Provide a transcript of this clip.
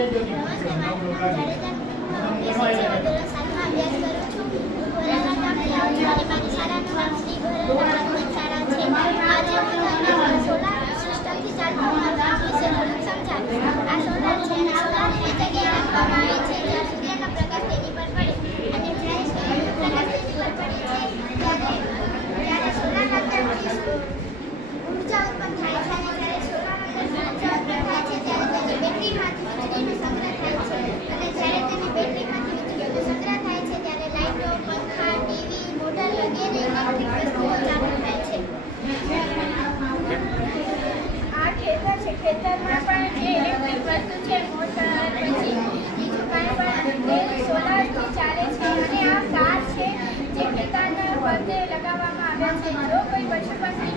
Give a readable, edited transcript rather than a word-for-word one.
નમસ્તે, મારું નામ જાડેજા કુમુદા છે. હું ધોરણ 7માં અભ્યાસ કરું છું. હું ભોલાનાથ ગામથી આવું છું અને મારી શાળાનું નામ શ્રી ભોલાનાથ પ્રાથમિક શાળા છે. આજે હું તમને સોલાર સિસ્ટમથી ચાલતું માધ્યમ વિશે થોડુંક સમજાવીશ. આ સોલાર છે અને સોલાર એવી જગ્યાએ રાખવામાં આવે છે જ્યાં સૂર્યનો પ્રકાશ તેની પર પડે અને જ્યારે સૂર્યનો પ્રકાશ તેની પર પડે છે ત્યારે સોલાર માધ્યમથી ઊર્જા ઉત્પન્ન થાય છે અને જ્યારે સોલાર માધ્યમથી ઊર્જા ઉત્પન્ન થાય છે ત્યારે તેની બેટરીમાંથી વીજળીનો સંગ્રહ થાય છે અને જ્યારે તેની બેટરીમાંથી વીજળીનો સંગ્રહ થાય છે ત્યારે લાઇટો, પંખા, ટીવી, મોટર વગેરે ઇલેક્ટ્રિક વસ્તુઓ ચાલુ થાય છે. આ ખેતર છે. ખેતરમાં પણ જે ઇલેક્ટ્રિક વસ્તુ છે મોટર પછી બીજું કાંઈ પણ તે સોલારથી ચાલે છે અને આ કાર છે જે ખેતરના ફરતે લગાવવામાં આવ્યા છે. જો કોઈ પશુ પક્ષી